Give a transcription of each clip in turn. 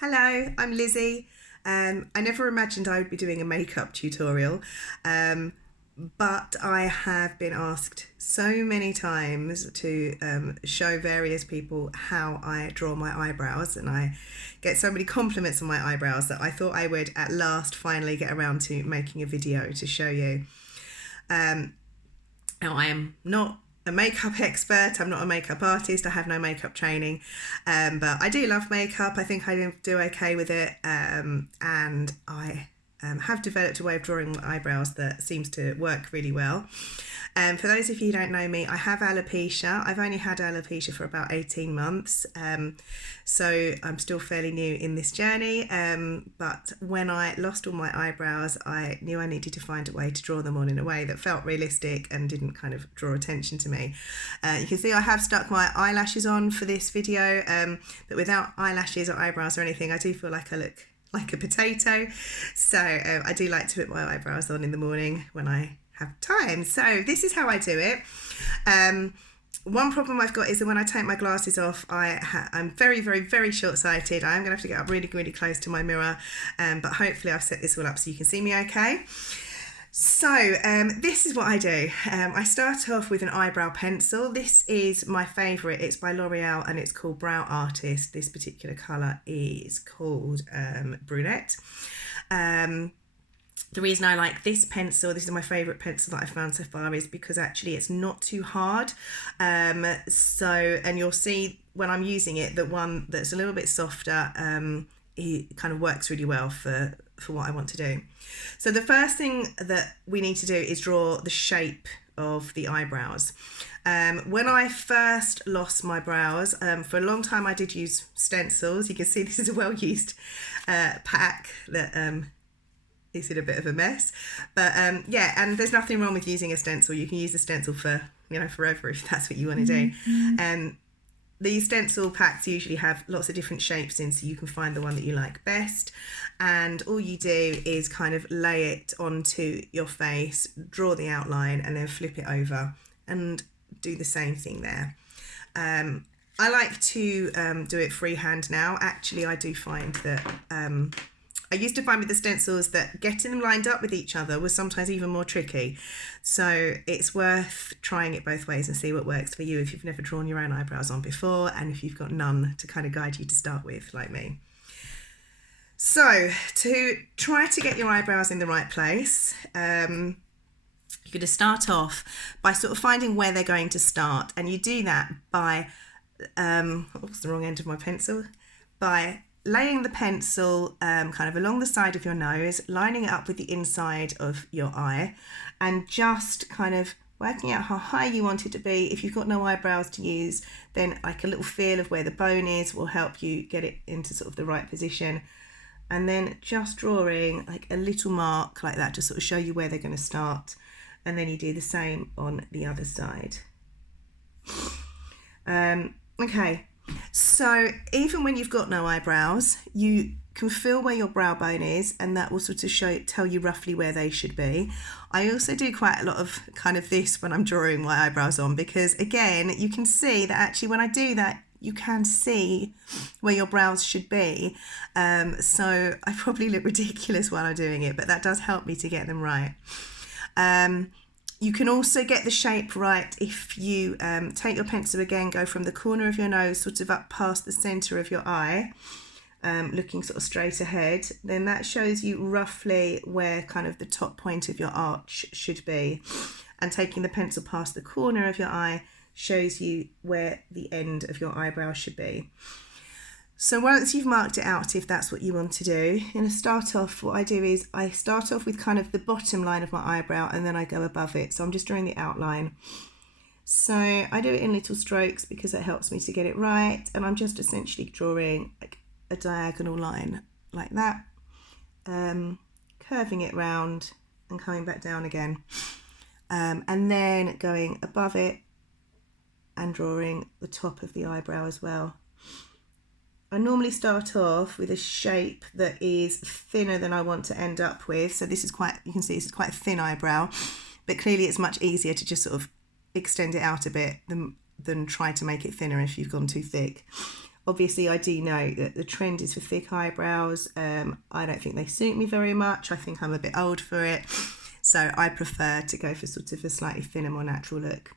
Hello, I'm Lizzie. I never imagined I would be doing a makeup tutorial, but I have been asked so many times to show various people how I draw my eyebrows, and I get so many compliments on my eyebrows that I thought I would at last finally get around to making a video to show you. Now, I am not a makeup expert, I'm not a makeup artist, I have no makeup training, but I do love makeup. I think I do okay with it, and I have developed a way of drawing my eyebrows that seems to work really well. For those of you who don't know me, I have alopecia. I've only had alopecia for about 18 months, so I'm still fairly new in this journey, but when I lost all my eyebrows, I knew I needed to find a way to draw them on in a way that felt realistic and didn't kind of draw attention to me. You can see I have stuck my eyelashes on for this video, but without eyelashes or eyebrows or anything, I do feel like I look like a potato. So I do like to put my eyebrows on in the morning when I have time. So this is how I do it. One problem I've got is that when I take my glasses off, I'm very, very, very short-sighted. I am going to have to get up really, really close to my mirror, but hopefully I've set this all up so you can see me okay. So this is what I do. I start off with an eyebrow pencil. This is my favourite. It's by L'Oreal and it's called Brow Artist. This particular colour is called Brunette. The reason I like this pencil, this is my favourite pencil that I've found so far, is because actually it's not too hard. And you'll see when I'm using it that one that's a little bit softer, it kind of works really well for what I want to do. So the first thing that we need to do is draw the shape of the eyebrows. When I first lost my brows, for a long time I did use stencils. You can see this is a well-used pack that is in a bit of a mess, but yeah, and there's nothing wrong with using a stencil. You can use a stencil for forever if that's what you want to do. These stencil packs usually have lots of different shapes in, so you can find the one that you like best, and all you do is kind of lay it onto your face, draw the outline, and then flip it over and do the same thing there. I like to do it freehand now. Actually, I do find that I used to find with the stencils that getting them lined up with each other was sometimes even more tricky. So it's worth trying it both ways and see what works for you if you've never drawn your own eyebrows on before, and if you've got none to kind of guide you to start with, like me. So to try to get your eyebrows in the right place, you're going to start off by sort of finding where they're going to start, and you do that by, what's the wrong end of my pencil? By laying the pencil kind of along the side of your nose, lining it up with the inside of your eye, and just kind of working out how high you want it to be. If you've got no eyebrows to use, then like a little feel of where the bone is will help you get it into sort of the right position. And then just drawing like a little mark like that to sort of show you where they're going to start. And then you do the same on the other side. Okay. So even when you've got no eyebrows, you can feel where your brow bone is, and that will sort of tell you roughly where they should be. I also do quite a lot of kind of this when I'm drawing my eyebrows on, because again, you can see that actually when I do that, you can see where your brows should be. So I probably look ridiculous while I'm doing it, but that does help me to get them right. You can also get the shape right if you take your pencil again, go from the corner of your nose sort of up past the centre of your eye, looking sort of straight ahead. Then that shows you roughly where kind of the top point of your arch should be. And taking the pencil past the corner of your eye shows you where the end of your eyebrow should be. So once you've marked it out, if that's what you want to do, you're going to start off, what I do is I start off with kind of the bottom line of my eyebrow and then I go above it. So I'm just drawing the outline. So I do it in little strokes because it helps me to get it right. And I'm just essentially drawing like a diagonal line like that, curving it round and coming back down again. And then going above it and drawing the top of the eyebrow as well. I normally start off with a shape that is thinner than I want to end up with. So this is you can see this is quite a thin eyebrow, but clearly it's much easier to just sort of extend it out a bit than try to make it thinner if you've gone too thick. Obviously, I do know that the trend is for thick eyebrows. I don't think they suit me very much. I think I'm a bit old for it. So I prefer to go for sort of a slightly thinner, more natural look.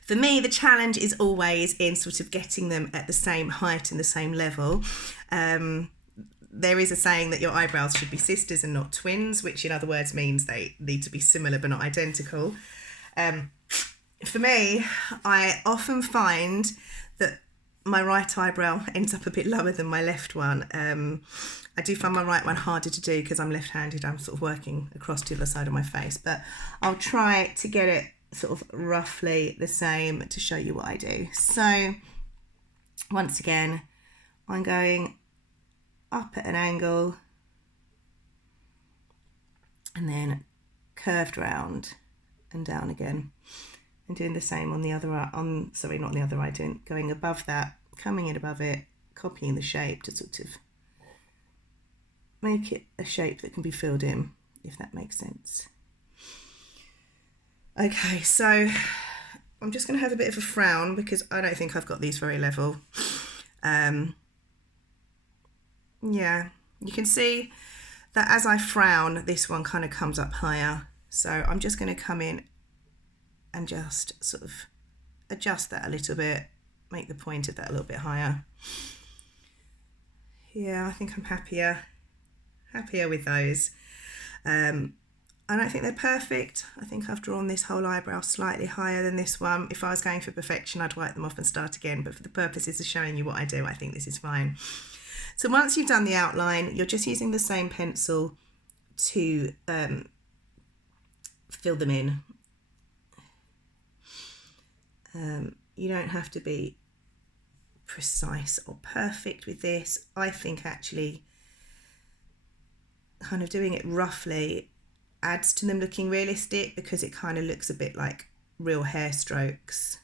For me, the challenge is always in sort of getting them at the same height and the same level. There is a saying that your eyebrows should be sisters and not twins, which in other words means they need to be similar but not identical. For me, I often find that my right eyebrow ends up a bit lower than my left one. I do find my right one harder to do because I'm left-handed. I'm sort of working across to the other side of my face, but I'll try to get it sort of roughly the same to show you what I do. So once again, I'm going up at an angle and then curved round and down again, and doing the same on the other eye, sorry, not the other eye, going above that, coming in above it, copying the shape to sort of make it a shape that can be filled in, if that makes sense. Okay, so I'm just going to have a bit of a frown because I don't think I've got these very level. Yeah, you can see that as I frown, this one kind of comes up higher. So I'm just going to come in and just sort of adjust that a little bit, make the point of that a little bit higher. Yeah, I think I'm happier with those. I don't think they're perfect. I think I've drawn this whole eyebrow slightly higher than this one. If I was going for perfection, I'd wipe them off and start again, but for the purposes of showing you what I do, I think this is fine. So once you've done the outline, you're just using the same pencil to fill them in. You don't have to be precise or perfect with this. I think actually kind of doing it roughly adds to them looking realistic because it kind of looks a bit like real hair strokes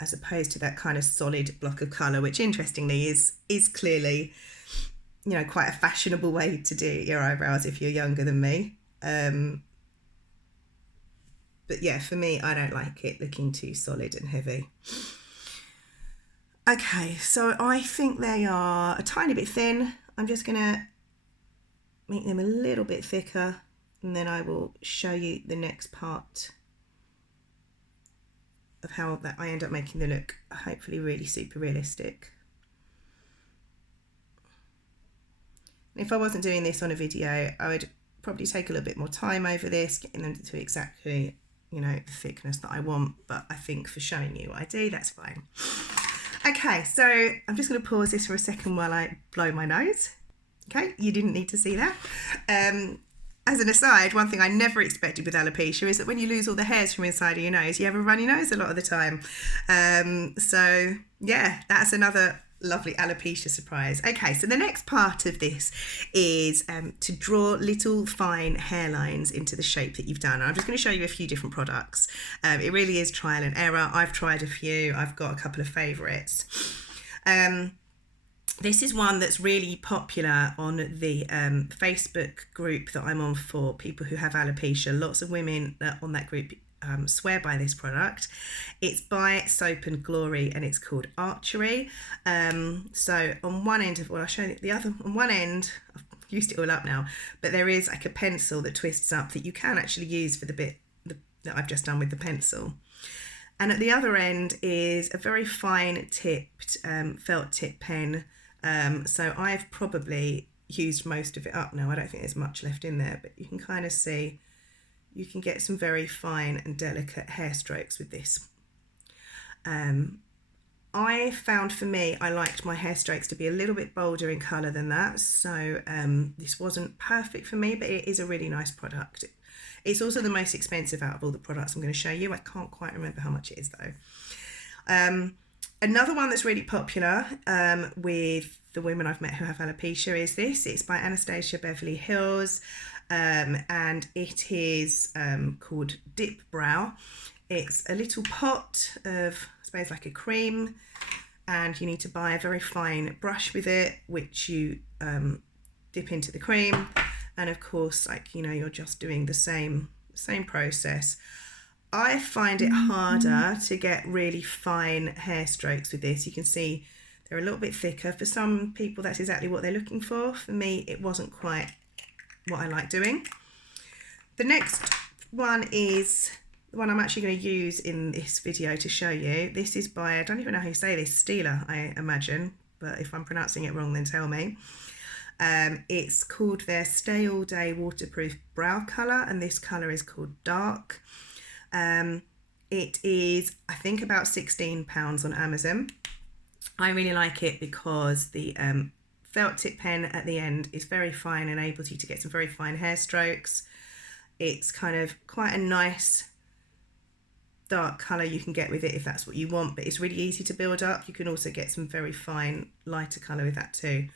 as opposed to that kind of solid block of colour, which interestingly is clearly, you know, quite a fashionable way to do your eyebrows if you're younger than me. But yeah, for me, I don't like it looking too solid and heavy. Okay, so I think they are a tiny bit thin. I'm just going to make them a little bit thicker and then I will show you the next part of how that I end up making them look hopefully really super realistic. If I wasn't doing this on a video, I would probably take a little bit more time over this, getting them to exactly, you know, the thickness that I want, but I think for showing you what I do, that's fine. Okay, so I'm just going to pause this for a second while I blow my nose. Okay, you didn't need to see that. As an aside, one thing I never expected with alopecia is that when you lose all the hairs from inside of your nose, you have a runny nose a lot of the time. So yeah, that's another lovely alopecia surprise. Okay, so the next part of this is to draw little fine hairlines into the shape that you've done. And I'm just going to show you a few different products. It really is trial and error. I've tried a few. I've got a couple of favourites. This is one that's really popular on the Facebook group that I'm on for people who have alopecia. Lots of women on that group swear by this product. It's by Soap and Glory and it's called Archery. So on one end of, well, I'll show you the other, on one end, I've used it all up now, but there is like a pencil that twists up that you can actually use for the bit that I've just done with the pencil. And at the other end is a very fine tipped felt tip pen. So I've probably used most of it up now. I don't think there's much left in there, but you can kind of see you can get some very fine and delicate hair strokes with this. I found for me, I liked my hair strokes to be a little bit bolder in colour than that. So this wasn't perfect for me, but it is a really nice product. It's also the most expensive out of all the products I'm going to show you. I can't quite remember how much it is though. Another one that's really popular with the women I've met who have alopecia is this. It's by Anastasia Beverly Hills and it is called Dip Brow. It's a little pot of, I suppose, like a cream, and you need to buy a very fine brush with it, which you dip into the cream. And of course, like, you know, you're just doing the same process. I find it harder to get really fine hair strokes with this. You can see they're a little bit thicker. For some people, that's exactly what they're looking for. For me, it wasn't quite what I like doing. The next one is the one I'm actually going to use in this video to show you. This is by, I don't even know how you say this, Stila, I imagine, but if I'm pronouncing it wrong, then tell me. It's called their Stay All Day Waterproof Brow Colour, and this colour is called Dark. It is, I think, about £16 on Amazon. I really like it because the felt tip pen at the end is very fine and enables you to get some very fine hair strokes. It's kind of quite a nice dark colour you can get with it if that's what you want, but it's really easy to build up. You can also get some very fine lighter colour with that too.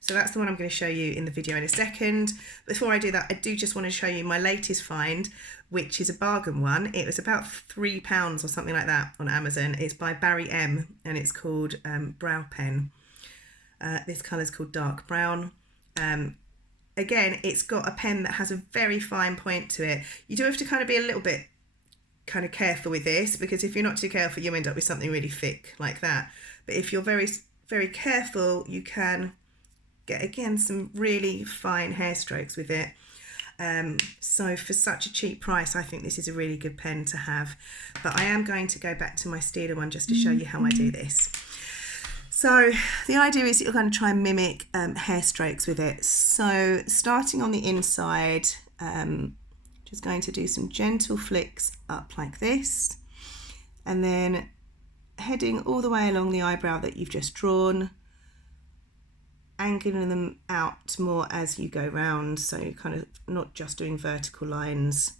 So that's the one I'm going to show you in the video in a second. Before I do that, I do just want to show you my latest find, which is a bargain one. It was about £3 or something like that on Amazon. It's by Barry M, and it's called Brow Pen. This colour is called Dark Brown. Again, it's got a pen that has a very fine point to it. You do have to kind of be a little bit kind of careful with this, because if you're not too careful, you end up with something really thick like that. But if you're very, very careful, you can get, again, some really fine hair strokes with it. So for such a cheap price, I think this is a really good pen to have. But I am going to go back to my Stila one just to show you how I do this. So the idea is that you're going to try and mimic hair strokes with it. So starting on the inside, just going to do some gentle flicks up like this, and then heading all the way along the eyebrow that you've just drawn, angling them out more as you go round, so you're kind of not just doing vertical lines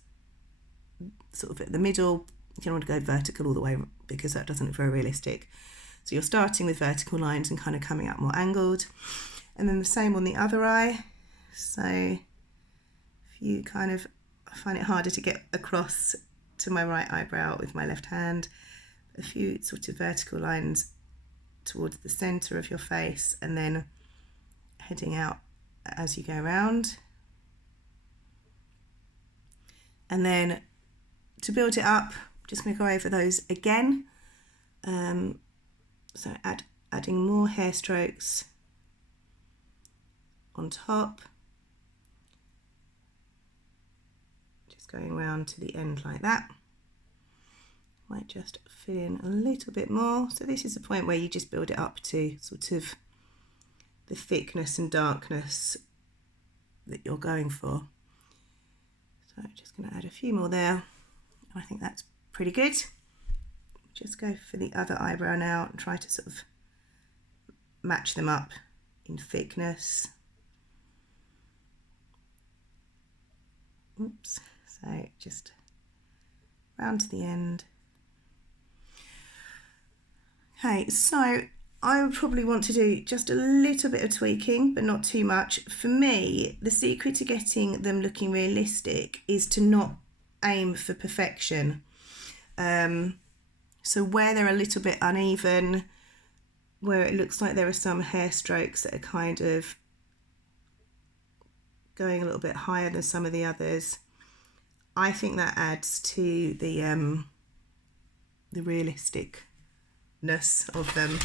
sort of at the middle. You don't want to go vertical all the way because that doesn't look very realistic. So you're starting with vertical lines and kind of coming out more angled, and then the same on the other eye. So if you kind of find it harder to get across to my right eyebrow with my left hand, a few sort of vertical lines towards the centre of your face, and then heading out as you go around. And then to build it up, I'm just going to go over those again. So adding more hair strokes on top, just going around to the end like that. Might just fill in a little bit more. So this is the point where you just build it up to sort of the thickness and darkness that you're going for. So I'm just going to add a few more there. I think that's pretty good. Just go for the other eyebrow now and try to sort of match them up in thickness. Oops. So just round to the end. Okay, so I would probably want to do just a little bit of tweaking, but not too much. For me, the secret to getting them looking realistic is to not aim for perfection. So where they're a little bit uneven, where it looks like there are some hair strokes that are kind of going a little bit higher than some of the others, I think that adds to the realisticness of them.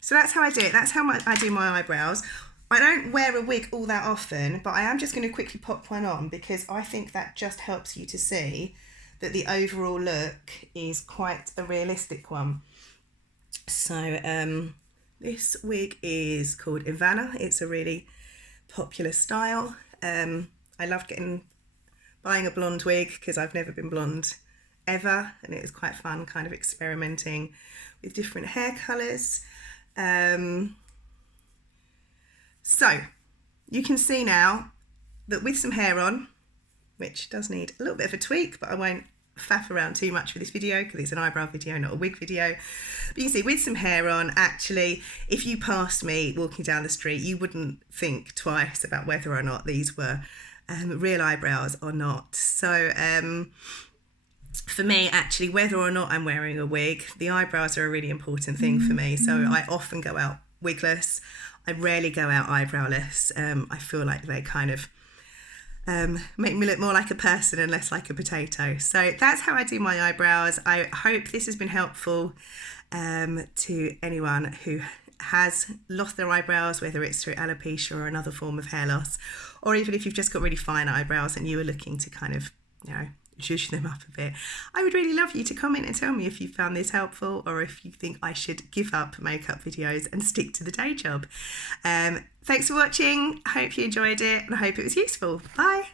So that's how I do it. That's how I do my eyebrows. I don't wear a wig all that often, but I am just going to quickly pop one on because I think that just helps you to see that the overall look is quite a realistic one. So this wig is called Ivana. It's a really popular style. I love buying a blonde wig because I've never been blonde ever, and it was quite fun kind of experimenting with different hair colours. So you can see now that with some hair on, which does need a little bit of a tweak, but I won't faff around too much for this video because it's an eyebrow video, not a wig video. But you can see with some hair on, actually, if you passed me walking down the street, you wouldn't think twice about whether or not these were real eyebrows or not. So for me, actually, whether or not I'm wearing a wig, the eyebrows are a really important thing for me. So I often go out wigless. I rarely go out eyebrowless. I feel like they kind of make me look more like a person and less like a potato. So that's how I do my eyebrows. I hope this has been helpful to anyone who has lost their eyebrows, whether it's through alopecia or another form of hair loss, or even if you've just got really fine eyebrows and you were looking to kind of, zhuzh them up a bit. I would really love you to comment and tell me if you found this helpful, or if you think I should give up makeup videos and stick to the day job. Thanks for watching. I hope you enjoyed it and I hope it was useful. Bye.